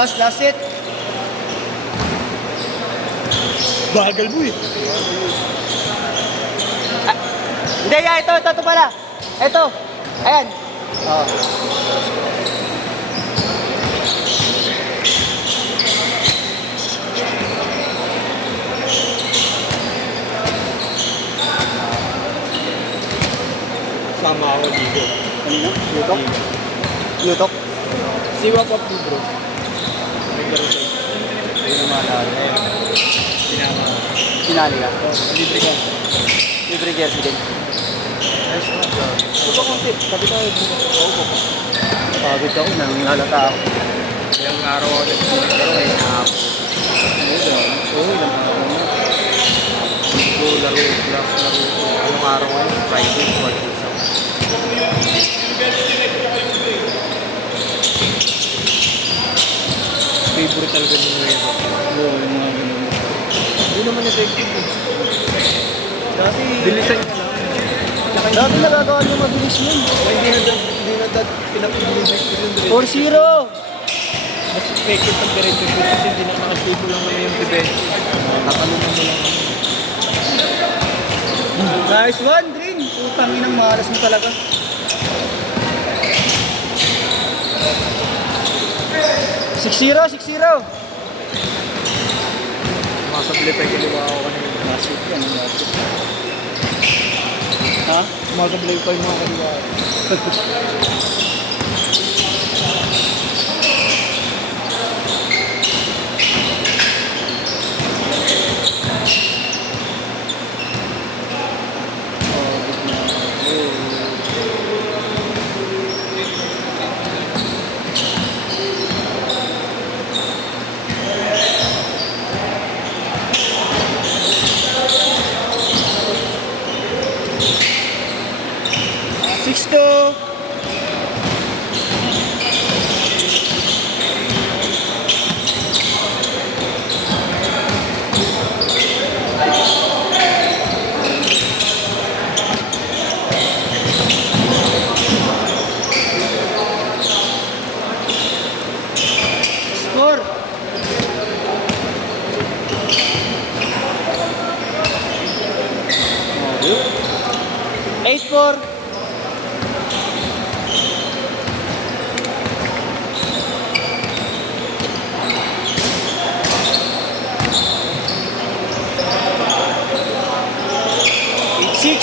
Last set. Bagal mo eh. Hindi, ito pala. Ito. Ayan. Oh. Sama ako dito. Kanina? Yutok? Yutok? Siwa pa po bro. Ayun ang mga laro. Ayun. Sinama. Sinali ka. Libre ka. Libre jersey din. Ayos na. Ito konti. Sabi tayo. Oo po. Pagod ako, nangingalata ako. Ilang araw ako nagsisigaro eh. Oo, ilang araw na. Laro, class, laro. Anong araw ngayon? Friday, Friday. Favorite talaga ni Nuevo. Oo, yung mga ganun. Hindi naman effective eh. Dati, bilisan niya lang. Dati nagagawa niyo mabilis yun. Hindi na pinapabilis yun. 4-0! Mas effective pag diretso shoot kasi hindi na nakastable lang naman yung defense. Tatalunan mo lang naman. Nice one, Green! Putang inang malas mo talaga. Six zero. Masabili pa yung kaliwa ako kanina. Massive yan, massive. Ha? Masabili pa yung mga kaliwa. Six two. Score. Eight four. Six.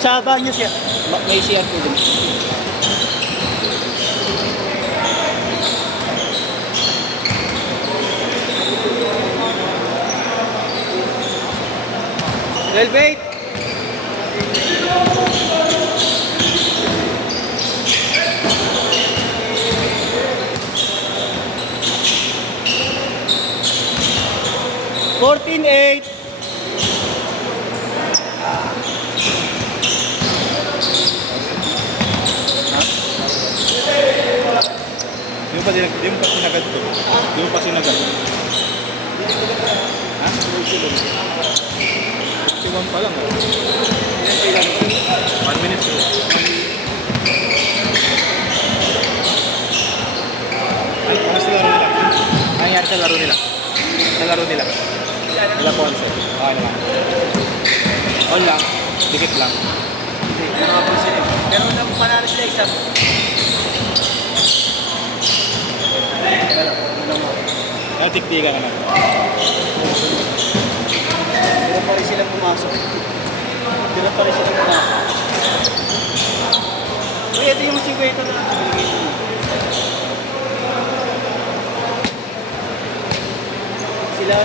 Sa banyo siya. May CR po din. Velvet! Fourteen eight. Di mo pa sinagad to. Di mo pa sinagad. Ha? 51 pa lang. 1 minute to. Ay, kamusta laro nila? Ano nangyari sa laro nila? Sa laro nila? Nila Ponce. Okay naman. On lang. Dikit lang. Pero nang panalo sila isa. tiktika ka na. Hirap pa rin sila pumasok. Hirap pa rin sila pumasok. Uy, ito yung 50 na. Sila.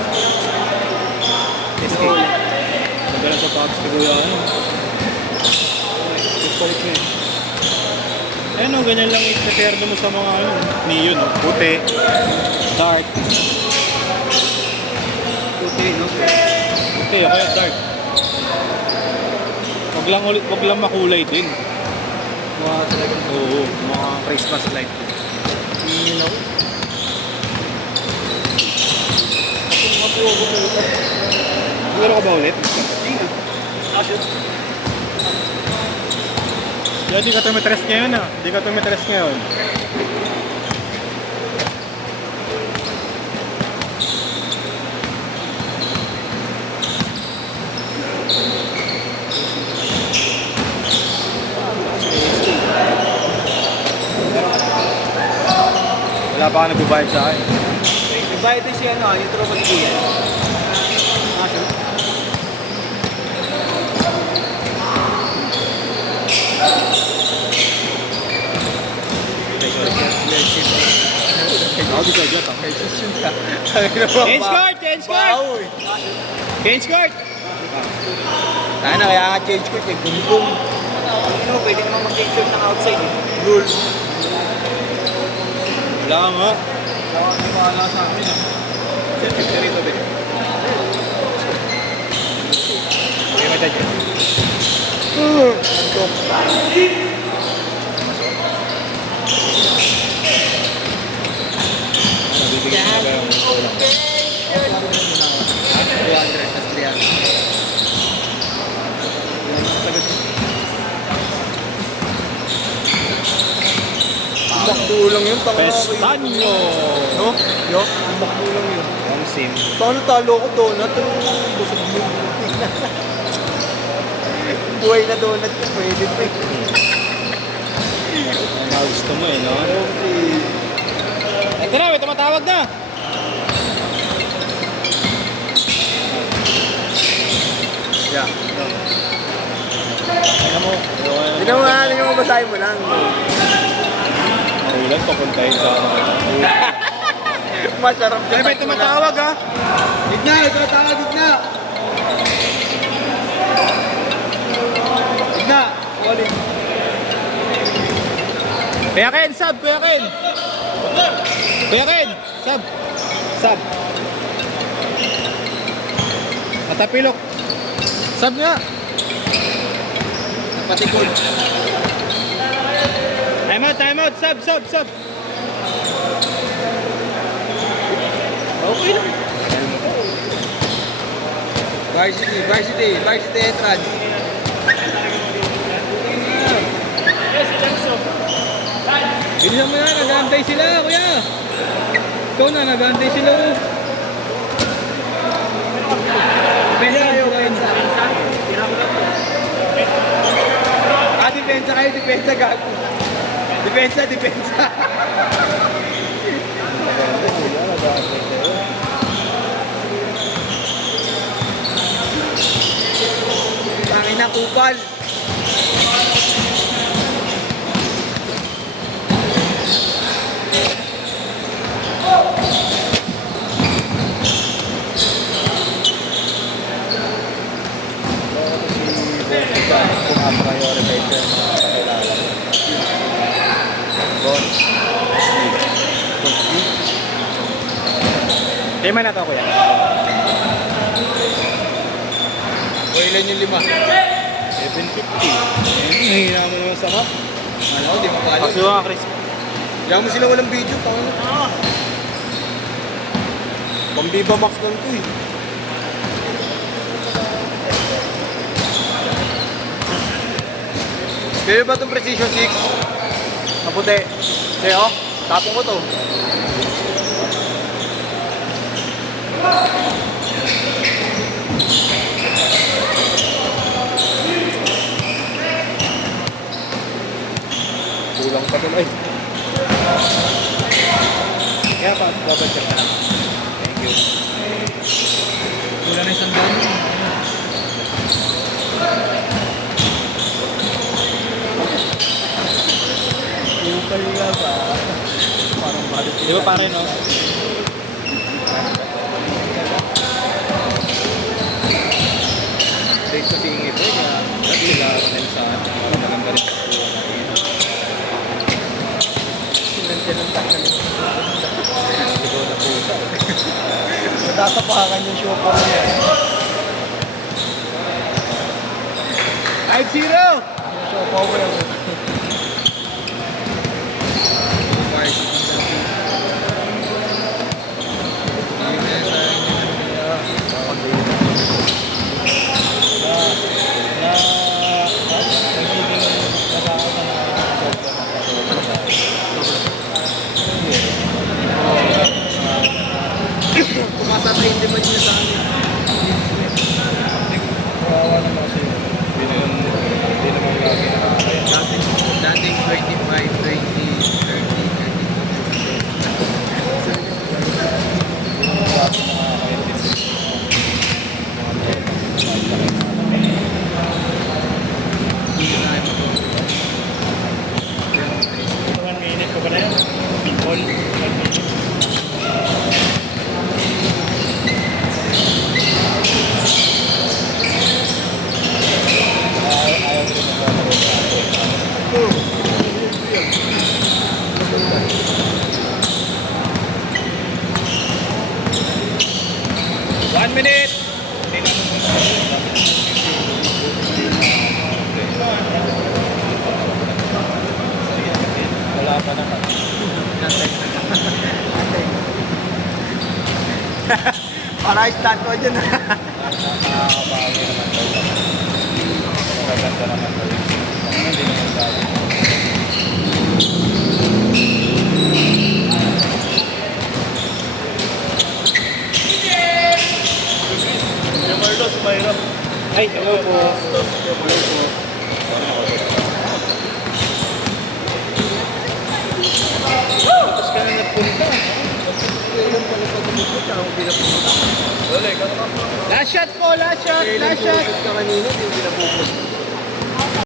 SK. Magalang sa Pops ni Kuya ano. Palit mo yun. Ayun o, ganyan lang i-prepare mo sa mga ano. Neon o. Puti. Dark. Puti, no? Puti o kaya dark. Wag lang makulay din. Mga talagang Oo, mga Christmas light. yun ako. Ako mga buwa ko talaga. Siguro ka ba ulit? Hindi na. Asyo. Yeah, di ka tumitres ngayon ah. Di ka tumitres ngayon. Wala pa ka nagbabayad sa akin. Nagbayad din si ano, yung tropa ni Kuya. Asyo. Ako di ka dyan ah. Change card! Change card! Wow eh. Change card! Tayo na, kaya nga change court eh. Bum-bum. Ano, pwede naman mag-change court ng outside eh. Rule. Wala nga. Wala ka bahala sa amin ah. Sir, 50 rito din. Okay, matay dyan. Nabibigyan na ba yung ulang? 200 plus 300. Bakdo lang yun. Pestanyo! No? Yo? Bakdo lang yun. Ang sim. Paano talo ko donut? Busog mo. Buhay na donut ko. Pwede pa eh. Ang mga gusto mo eh, no? Okay. Ito na, may tumatawag na! Yeah. Ano mo? Hindi mo basahin mo lang. Mahulan, papuntahin sa ano. Masarap Ay, may tumatawag ha! Gitna! Tumatawag gitna! Gitna! Ulit. Kuya Ken, sub! Kuya Ken! Kuya Ken! Sub! Sub! Matapilok! Sub nga! Patikod. Time out! Time out! Sub! Sub! Sub! Okay lang. Varsity entrance. Bilisan mo na! Nag-aantay sila! Kuya! Ikaw na! Nag-aantay sila! Depensa kayo, depensa. Depensa kayo, depensa gago. Depensa. Pangin na kupal. Tema na to, kuya. O ilan yung 5? 750. Nahihina mo naman sa map. Ano, di makalo. Kasi mga Chris. Diyan mo sila walang video. Pang-Viva Max lang to eh. Kaya ba itong Precision 6? Maputi. Sa'yo, tapong ko to. Kulang pa tuloy. Kaya pa, babadyak ka lang. Guys, ang dami. Kupal nga ba? Parang balik. Di ba pare, no? Dahil sa tingin ito, kaya lahat sila rin sa maganda rin. Sinantiyan ang tanggalin. Siguro na pusa. Natatapakan yung shopper niya. 5-0! Yung shopper ko yung... Tumatata yung demand niya sa amin. Kawawa naman kasi yun. Hindi naman lagi nakakaya. Dating 25, 20, 1 minute ko ba na yun? People? 1 minute. Ayaw ko rin One minute! Wala pa naman. para start ko dyan. Nakakabawi naman daw. Magaganda naman daw. Hindi naman bago. Marlos, mayroon. Ay, hello po. Tapos ka na napunta. Kailan pala pag umupunta, ako pinapunta. Wala, ikaw naman. Last shot po, last shot, last shot. Kailan ka kanina, hindi pinapupunta.